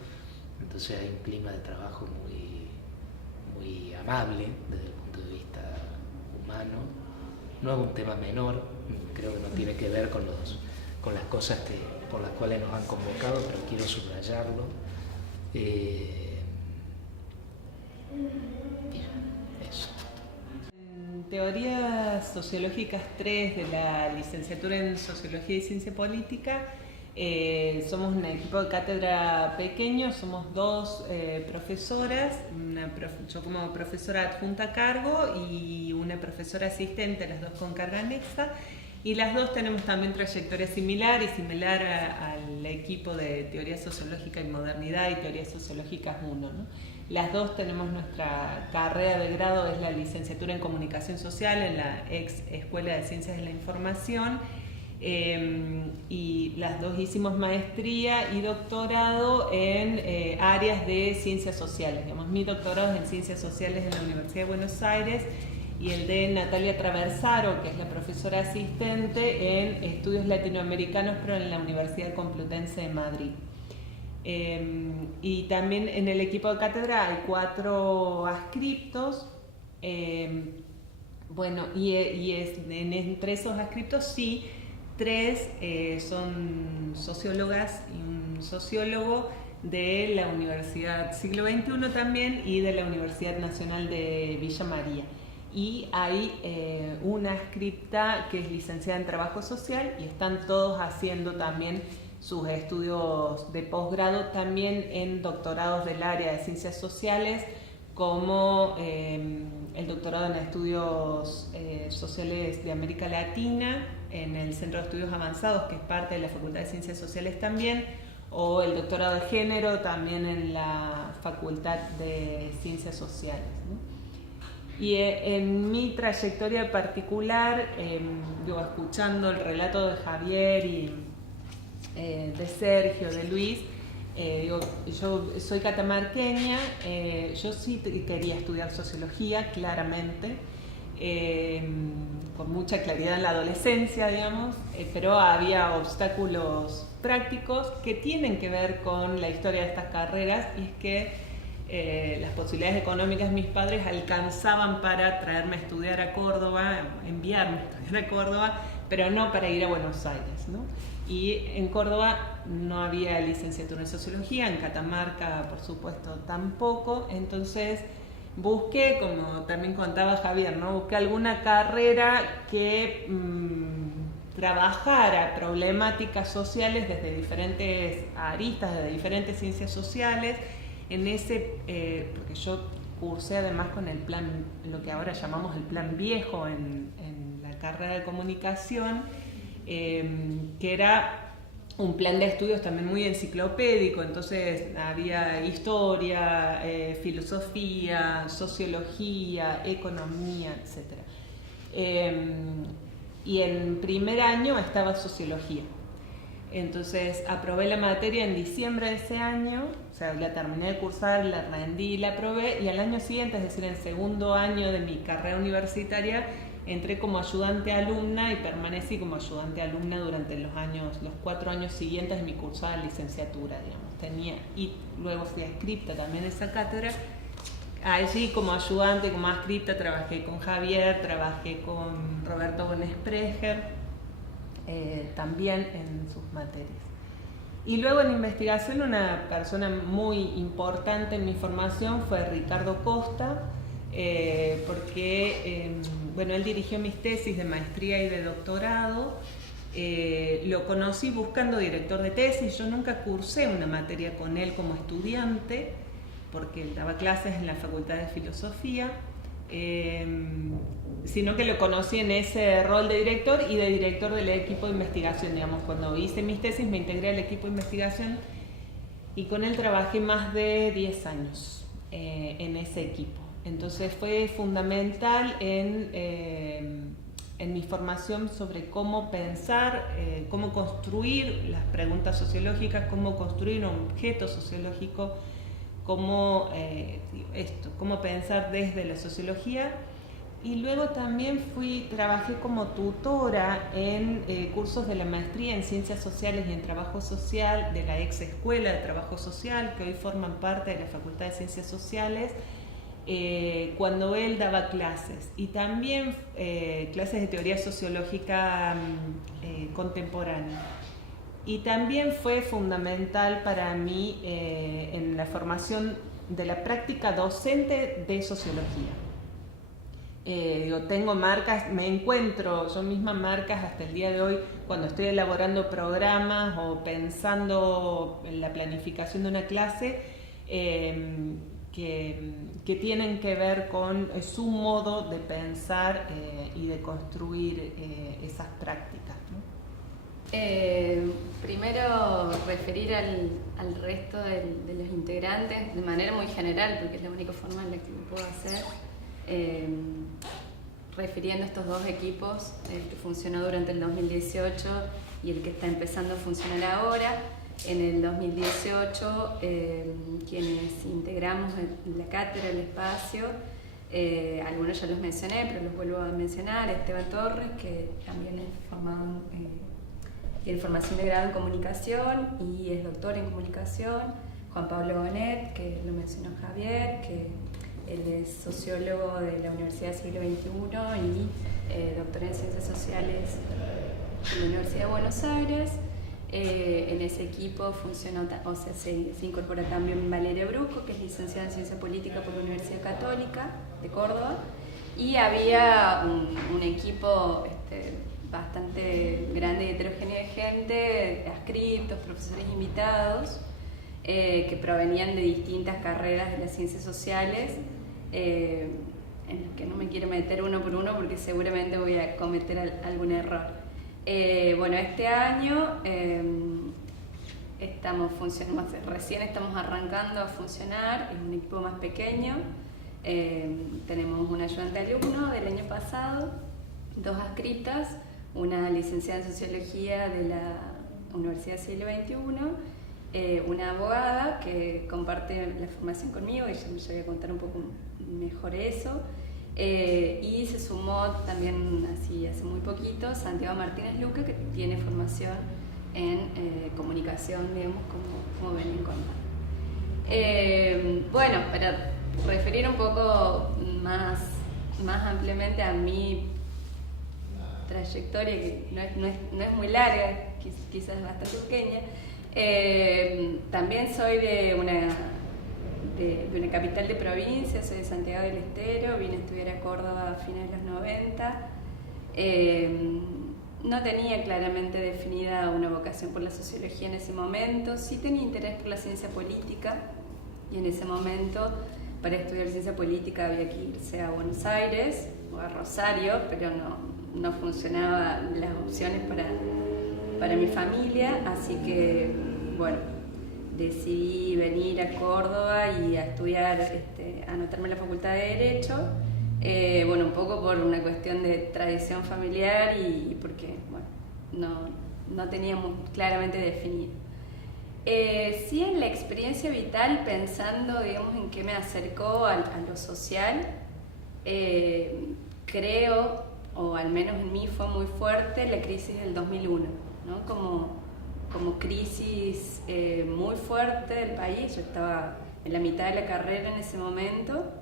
entonces hay un clima de trabajo muy amable desde el punto de vista humano. No es un tema menor, creo que no tiene que ver con las cosas por las cuales nos han convocado, pero quiero subrayarlo. Eso. En Teorías Sociológicas 3 de la licenciatura en Sociología y Ciencia Política, somos un equipo de cátedra pequeño, somos dos profesoras, yo como profesora adjunta a cargo y una profesora asistente, las dos con carga anexa, y las dos tenemos también trayectoria similar al equipo de Teoría Sociológica y Modernidad y Teorías Sociológicas 1, ¿no? Las dos tenemos nuestra carrera de grado, es la licenciatura en Comunicación Social en la ex Escuela de Ciencias de la Información, y las dos hicimos maestría y doctorado en áreas de ciencias sociales. Digamos, mi doctorado es en Ciencias Sociales en la Universidad de Buenos Aires y el de Natalia Traversaro, que es la profesora asistente en Estudios Latinoamericanos, pero en la Universidad Complutense de Madrid. Y también en el equipo de cátedra hay 4 adscriptos. Entre esos adscriptos sí, 3 son sociólogas y un sociólogo de la Universidad Siglo XXI también y de la Universidad Nacional de Villa María. Y hay una adscripta que es licenciada en Trabajo Social y están todos haciendo también sus estudios de posgrado también en doctorados del área de Ciencias Sociales, como el doctorado en Estudios Sociales de América Latina en el Centro de Estudios Avanzados, que es parte de la Facultad de Ciencias Sociales también, o el doctorado de Género también en la Facultad de Ciencias Sociales, ¿no? Y en mi trayectoria particular, escuchando el relato de Javier y de Sergio, de Luis, yo soy catamarqueña, yo sí quería estudiar sociología, claramente, con mucha claridad en la adolescencia, digamos, pero había obstáculos prácticos que tienen que ver con la historia de estas carreras, y es que las posibilidades económicas de mis padres alcanzaban para traerme a estudiar a Córdoba, enviarme a estudiar a Córdoba, pero no para ir a Buenos Aires, ¿no? Y en Córdoba no había licenciatura en sociología, en Catamarca por supuesto tampoco, entonces busqué, como también contaba Javier, ¿no? Busqué alguna carrera que trabajara problemáticas sociales desde diferentes aristas, desde diferentes ciencias sociales, porque yo cursé además con el plan, lo que ahora llamamos el plan viejo en la carrera de comunicación, que era un plan de estudios también muy enciclopédico, entonces había historia, filosofía, sociología, economía, etc. Y en primer año estaba sociología. Entonces aprobé la materia en diciembre de ese año, o sea, la terminé de cursar, la rendí, la aprobé, y al año siguiente, es decir, en segundo año de mi carrera universitaria, entré como ayudante alumna y permanecí como ayudante alumna durante los 4 años siguientes de mi cursada de licenciatura, digamos. Y luego fui adscripta también a esa cátedra. Allí como ayudante, como adscripta, trabajé con Javier, trabajé con Roberto Bonespreger, también en sus materias. Y luego en investigación una persona muy importante en mi formación fue Ricardo Costa, porque bueno, él dirigió mis tesis de maestría y de doctorado. Lo conocí buscando director de tesis. Yo nunca cursé una materia con él como estudiante, porque él daba clases en la Facultad de Filosofía, sino que lo conocí en ese rol de director y de director del equipo de investigación. Digamos, cuando hice mis tesis me integré al equipo de investigación y con él trabajé más de 10 años en ese equipo. Entonces fue fundamental en mi formación sobre cómo pensar, cómo construir las preguntas sociológicas, cómo construir un objeto sociológico, cómo pensar desde la sociología. Y luego también trabajé como tutora en cursos de la maestría en Ciencias Sociales y en Trabajo Social de la ex Escuela de Trabajo Social, que hoy forman parte de la Facultad de Ciencias Sociales, cuando él daba clases. Y también clases de teoría sociológica contemporánea. Y también fue fundamental para mí en la formación de la práctica docente de sociología. Tengo marcas, me encuentro yo misma marcas hasta el día de hoy cuando estoy elaborando programas o pensando en la planificación de una clase que tienen que ver con su modo de pensar y de construir esas prácticas, ¿no? Primero referir al resto de los integrantes de manera muy general, porque es la única forma en la que lo puedo hacer, refiriendo a estos dos equipos, el que funcionó durante el 2018 y el que está empezando a funcionar ahora. En el 2018, quienes integramos la cátedra, el espacio, algunos ya los mencioné, pero los vuelvo a mencionar: Esteban Torres, que también tiene formación de grado en comunicación y es doctor en comunicación; Juan Pablo Bonet, que lo mencionó Javier, que él es sociólogo de la Universidad del Siglo XXI y doctor en Ciencias Sociales en la Universidad de Buenos Aires. En ese equipo se incorpora también Valeria Brusco, que es licenciada en Ciencia Política por la Universidad Católica de Córdoba, y había un equipo bastante grande y heterogéneo de gente, adscriptos, profesores invitados, que provenían de distintas carreras de las ciencias sociales, en los que no me quiero meter uno por uno porque seguramente voy a cometer algún error. Bueno, este año recién estamos arrancando a funcionar, es un equipo más pequeño. Tenemos un ayudante alumno del año pasado, 2 adscriptas, una licenciada en Sociología de la Universidad del Siglo XXI, una abogada que comparte la formación conmigo, y yo voy a contar un poco mejor eso. Y se sumó también, así hace muy poquito, Santiago Martínez Luque, que tiene formación en comunicación, digamos, como venía contando. Bueno, para referir un poco más ampliamente a mi trayectoria, que no es muy larga, quizás es bastante pequeña, también soy de una capital de provincia, soy de Santiago del Estero, vine a estudiar a Córdoba a fines de los 90. No tenía claramente definida una vocación por la sociología en ese momento, sí tenía interés por la ciencia política, y en ese momento para estudiar ciencia política había que irse a Buenos Aires o a Rosario, pero no funcionaban las opciones para mi familia, así que bueno, decidí venir a Córdoba y a estudiar, a anotarme en la Facultad de Derecho, bueno, un poco por una cuestión de tradición familiar y porque bueno, no teníamos claramente definido. Sí, en la experiencia vital, pensando, digamos, en qué me acercó a lo social, creo, o al menos en mí fue muy fuerte la crisis del 2001, ¿no? Como crisis muy fuerte del país. Yo estaba en la mitad de la carrera en ese momento,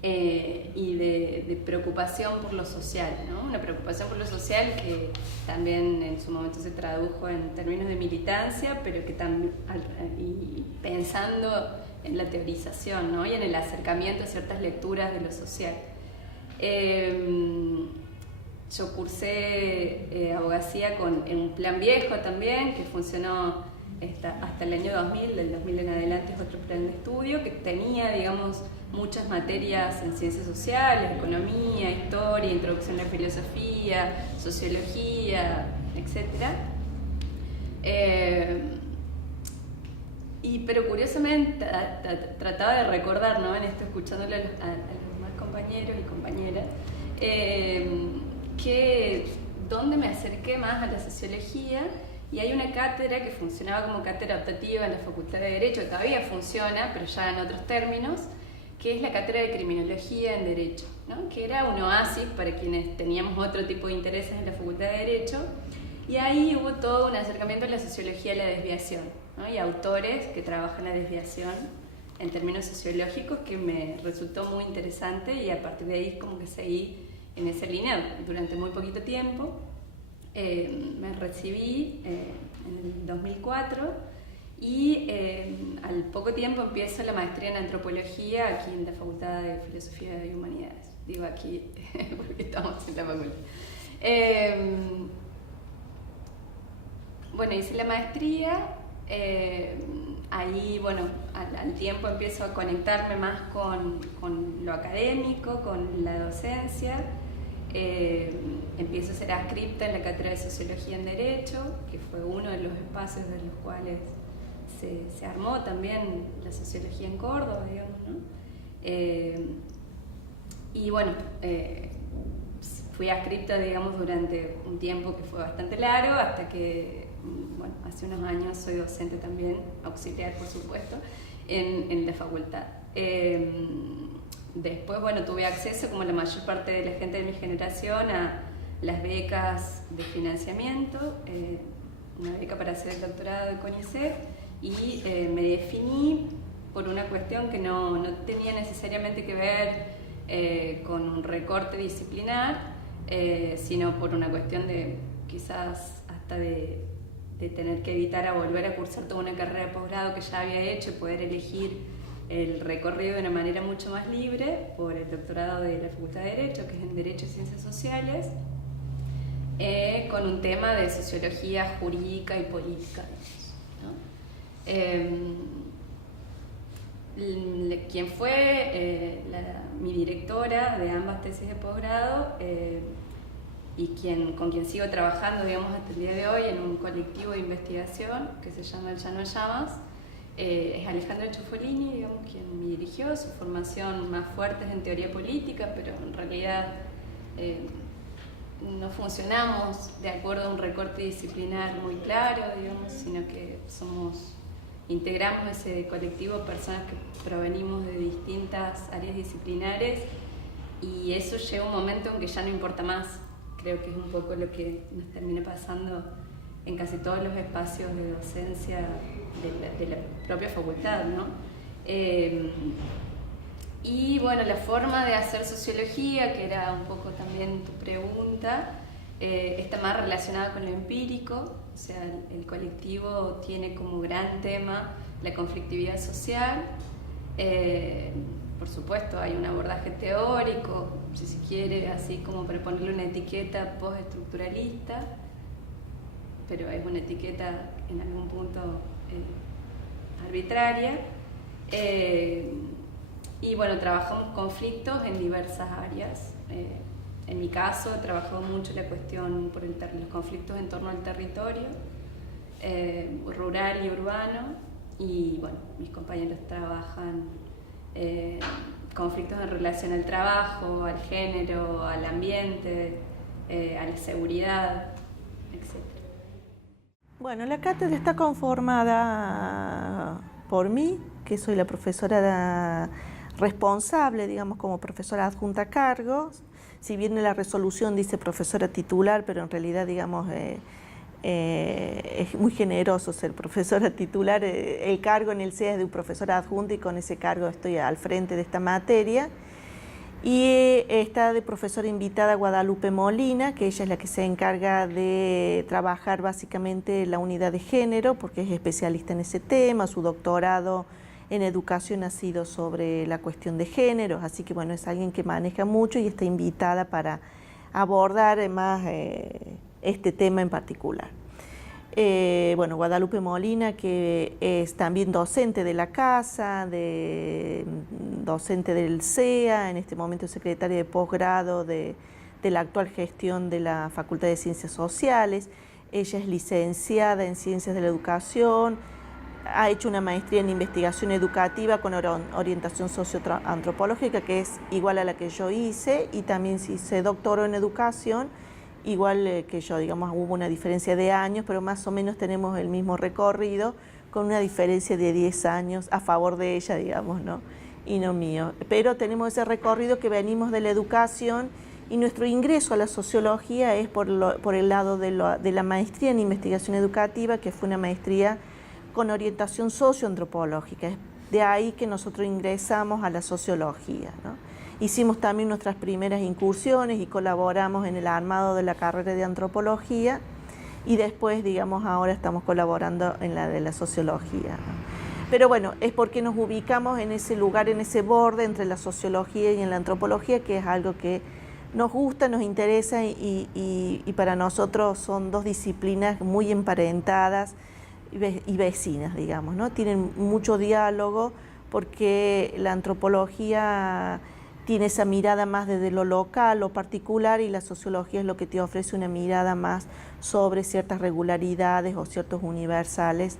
y de preocupación por lo social, ¿no? Una preocupación por lo social que también en su momento se tradujo en términos de militancia, pero que también, y pensando en la teorización, ¿no? Y en el acercamiento a ciertas lecturas de lo social. Yo cursé abogacía en un plan viejo también, que funcionó hasta el año 2000, del 2000 en adelante es otro plan de estudio, que tenía, digamos, muchas materias en ciencias sociales, economía, historia, introducción a la filosofía, sociología, etc. Pero curiosamente trataba de recordar, ¿no? En esto, escuchándole a los demás compañeros y compañeras, dónde me acerqué más a la sociología. Y hay una cátedra que funcionaba como cátedra optativa en la Facultad de Derecho, todavía funciona, pero ya en otros términos, que es la cátedra de Criminología en Derecho, ¿no? Que era un oasis para quienes teníamos otro tipo de intereses en la Facultad de Derecho, y ahí hubo todo un acercamiento a la sociología de la desviación, ¿no? Y autores que trabajan la desviación en términos sociológicos, que me resultó muy interesante, y a partir de ahí como que seguí en esa línea durante muy poquito tiempo. Me recibí en el 2004 y al poco tiempo empiezo la maestría en antropología aquí en la Facultad de Filosofía y Humanidades. Digo aquí porque estamos en la facultad. Bueno, hice la maestría, ahí, bueno, al tiempo empiezo a conectarme más con lo académico, con la docencia. Empiezo a ser adscripta en la cátedra de Sociología en Derecho, que fue uno de los espacios de los cuales se armó también la sociología en Córdoba, digamos, ¿no? Y bueno, fui adscripta, digamos, durante un tiempo que fue bastante largo, hasta que, bueno, hace unos años soy docente también, auxiliar por supuesto, en la facultad. Después, bueno, tuve acceso, como la mayor parte de la gente de mi generación, a las becas de financiamiento, una beca para hacer el doctorado de CONICET, y me definí por una cuestión que no tenía necesariamente que ver con un recorte disciplinar, sino por una cuestión de quizás hasta de tener que evitar a volver a cursar toda una carrera de posgrado que ya había hecho y poder elegir el recorrido de una manera mucho más libre por el doctorado de la Facultad de Derecho, que es en Derecho y Ciencias Sociales, con un tema de sociología jurídica y política, ¿no? Quien fue mi directora de ambas tesis de posgrado y con quien sigo trabajando, digamos, hasta el día de hoy en un colectivo de investigación que se llama El Llano Llamas, es Alejandra Ciuffolini, digamos, quien me dirigió. Su formación más fuerte es en teoría política, pero en realidad no funcionamos de acuerdo a un recorte disciplinar muy claro, digamos, sino que integramos ese colectivo personas que provenimos de distintas áreas disciplinares, y eso llega un momento en que ya no importa más. Creo que es un poco lo que nos termina pasando en casi todos los espacios de docencia de la propia facultad, ¿no? Y bueno, la forma de hacer sociología, que era un poco también tu pregunta, está más relacionada con lo empírico, o sea, el colectivo tiene como gran tema la conflictividad social. Por supuesto, hay un abordaje teórico, si se quiere, así como para ponerle una etiqueta postestructuralista, pero es una etiqueta en algún punto arbitraria. Y bueno, trabajamos conflictos en diversas áreas. En mi caso, he trabajado mucho la cuestión por los conflictos en torno al territorio, rural y urbano, y bueno, mis compañeros trabajan conflictos en relación al trabajo, al género, al ambiente, a la seguridad, etc. Bueno, la cátedra está conformada por mí, que soy la profesora responsable, digamos, como profesora adjunta a cargo. Si bien en la resolución dice profesora titular, pero en realidad, digamos, es muy generoso ser profesora titular. El cargo en el CEA es de un profesor adjunto y con ese cargo estoy al frente de esta materia. Y está de profesora invitada Guadalupe Molina, que ella es la que se encarga de trabajar básicamente la unidad de género, porque es especialista en ese tema. Su doctorado en educación ha sido sobre la cuestión de géneros, así que bueno, es alguien que maneja mucho y está invitada para abordar más este tema en particular. Bueno, Guadalupe Molina, que es también docente de la casa, docente del CEA, en este momento secretaria de posgrado de la actual gestión de la Facultad de Ciencias Sociales. Ella es licenciada en Ciencias de la Educación, ha hecho una maestría en investigación educativa con orientación socioantropológica, que es igual a la que yo hice, y también se doctoró en educación, igual que yo, digamos, hubo una diferencia de años, pero más o menos tenemos el mismo recorrido, con una diferencia de 10 años a favor de ella, digamos, ¿no? Y no mío. Pero tenemos ese recorrido que venimos de la educación, y nuestro ingreso a la sociología es por el lado de la maestría en investigación educativa, que fue una maestría con orientación socioantropológica. Es de ahí que nosotros ingresamos a la sociología, ¿no? Hicimos también nuestras primeras incursiones y colaboramos en el armado de la carrera de antropología, y después, digamos, ahora estamos colaborando en la de la sociología, ¿no? Pero bueno, es porque nos ubicamos en ese lugar, en ese borde entre la sociología y en la antropología, que es algo que nos gusta, nos interesa, y para nosotros son dos disciplinas muy emparentadas y vecinas, digamos, ¿no? Tienen mucho diálogo, porque la antropología tiene esa mirada más desde lo local, lo particular, y la sociología es lo que te ofrece una mirada más sobre ciertas regularidades o ciertos universales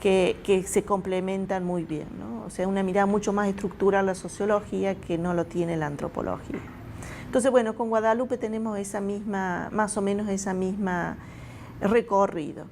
que se complementan muy bien, ¿no? O sea, una mirada mucho más estructural la sociología, que no lo tiene la antropología. Entonces, bueno, con Guadalupe tenemos esa misma, más o menos esa misma recorrido.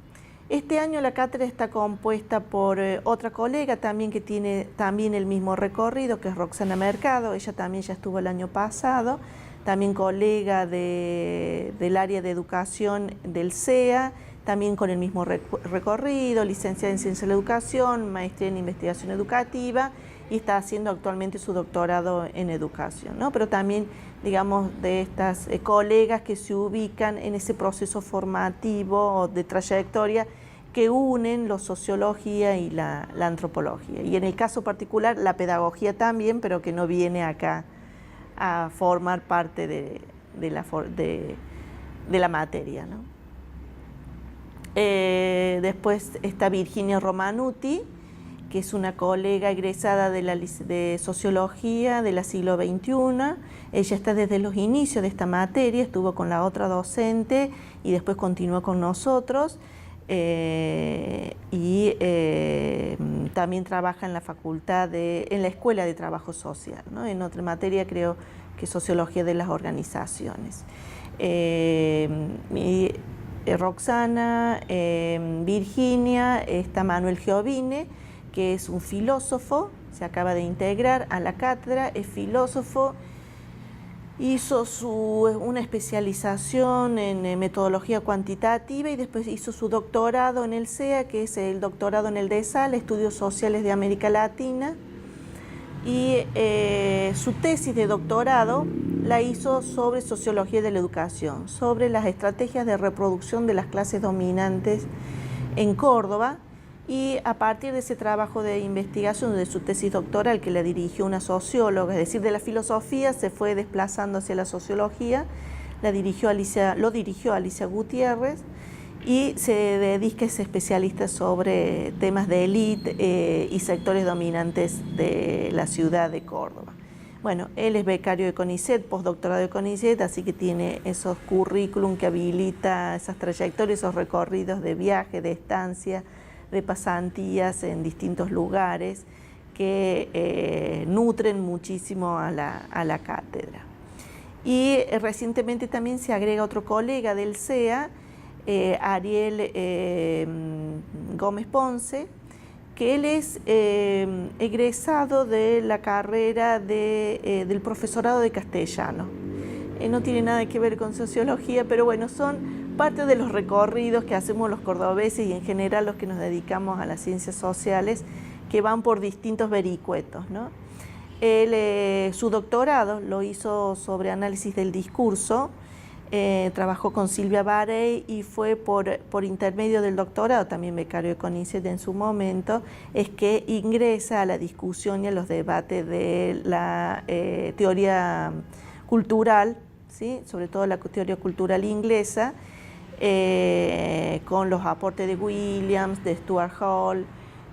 Este año la cátedra está compuesta por otra colega también que tiene también el mismo recorrido, que es Roxana Mercado. Ella también ya estuvo el año pasado, también colega del área de educación del CEA, también con el mismo recorrido, licenciada en Ciencia de la Educación, maestría en Investigación Educativa, y está haciendo actualmente su doctorado en Educación, ¿no? Pero también, digamos, de estas colegas que se ubican en ese proceso formativo o de trayectoria que unen la sociología y la antropología. Y en el caso particular, la pedagogía también, pero que no viene acá a formar parte de la materia, ¿no? Después está Virginia Romanuti, que es una colega egresada de Sociología de la siglo XXI. Ella está desde los inicios de esta materia, estuvo con la otra docente y después continuó con nosotros. También trabaja en la facultad, en la Escuela de Trabajo Social, ¿no? En otra materia, creo que Sociología de las Organizaciones. Roxana, Virginia, está Manuel Giovine, que es un filósofo, se acaba de integrar a la cátedra, es filósofo, Hizo una especialización en metodología cuantitativa y después hizo su doctorado en el CEA, que es el doctorado en el DESAL, Estudios Sociales de América Latina. Y su tesis de doctorado la hizo sobre sociología de la educación, sobre las estrategias de reproducción de las clases dominantes en Córdoba. Y a partir de ese trabajo de investigación, de su tesis doctoral, que la dirigió una socióloga, es decir, de la filosofía se fue desplazando hacia la sociología, lo dirigió Alicia Gutiérrez, y es especialista sobre temas de élite y sectores dominantes de la ciudad de Córdoba. Bueno, él es becario de CONICET, postdoctorado de CONICET, así que tiene esos currículum que habilita esas trayectorias, esos recorridos de viaje, de estancia, de pasantías en distintos lugares que nutren muchísimo a la cátedra. Y recientemente también se agrega otro colega del CEA, Ariel Gómez Ponce, que él es egresado de la carrera del profesorado de castellano. No tiene nada que ver con sociología, pero bueno, son parte de los recorridos que hacemos los cordobeses y en general los que nos dedicamos a las ciencias sociales, que van por distintos vericuetos, ¿no? Él, su doctorado lo hizo sobre análisis del discurso, trabajó con Silvia Barey y fue por intermedio del doctorado, también becario de CONICET en su momento, es que ingresa a la discusión y a los debates de la teoría cultural, ¿sí? Sobre todo la teoría cultural inglesa, con los aportes de Williams, de Stuart Hall,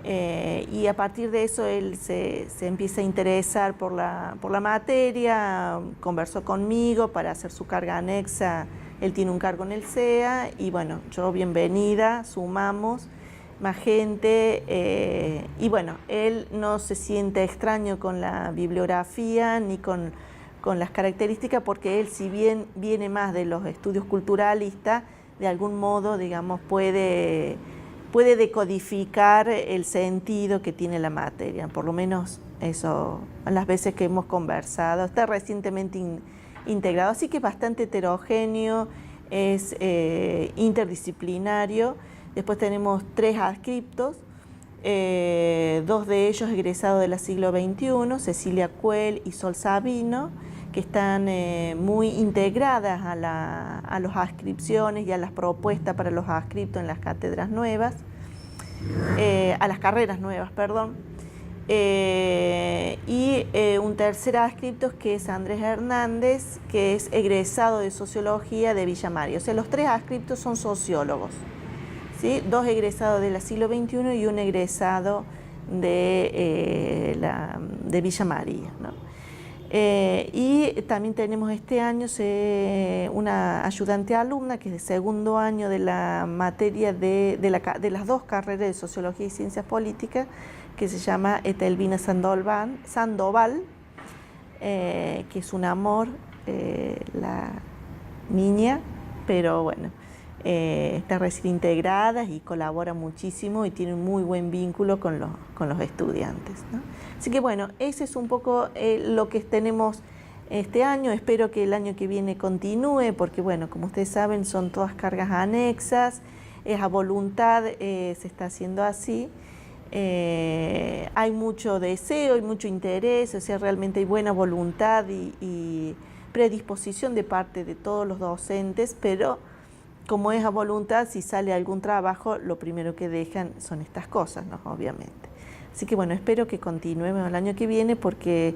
y a partir de eso él se empieza a interesar por la materia, conversó conmigo para hacer su carga anexa, él tiene un cargo en el CEA y bueno, yo bienvenida, sumamos más gente y bueno, él no se siente extraño con la bibliografía ni con las características porque él, si bien viene más de los estudios culturalistas, de algún modo, digamos, puede decodificar el sentido que tiene la materia, por lo menos eso, las veces que hemos conversado, está recientemente integrado, así que es bastante heterogéneo, es interdisciplinario. Después tenemos 3 adscriptos, 2 de ellos egresados del siglo XXI, Cecilia Cuel y Sol Sabino, que están muy integradas a las adscripciones y a las propuestas para los adscriptos en las cátedras nuevas, a las carreras nuevas, perdón. Y un tercer adscripto que es Andrés Hernández, que es egresado de Sociología de Villa María. O sea, los 3 adscriptos son sociólogos, ¿sí? 2 egresados del siglo XXI y un egresado de Villa María, ¿no? Y también tenemos este año una ayudante alumna que es de segundo año de la materia de las 2 carreras de Sociología y Ciencias Políticas, que se llama Etelvina Sandoval, que es un amor, la niña, pero bueno, está recién integrada y colabora muchísimo y tiene un muy buen vínculo con los estudiantes, ¿no? Así que bueno, ese es un poco lo que tenemos este año. Espero que el año que viene continúe, porque bueno, como ustedes saben, son todas cargas anexas, es a voluntad, se está haciendo así. Hay mucho deseo y mucho interés, o sea, realmente hay buena voluntad y predisposición de parte de todos los docentes, pero como es a voluntad, si sale algún trabajo, lo primero que dejan son estas cosas, ¿no? Obviamente. Así que bueno, espero que continuemos el año que viene porque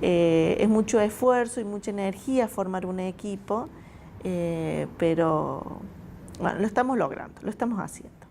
es mucho esfuerzo y mucha energía formar un equipo, pero bueno, lo estamos logrando, lo estamos haciendo.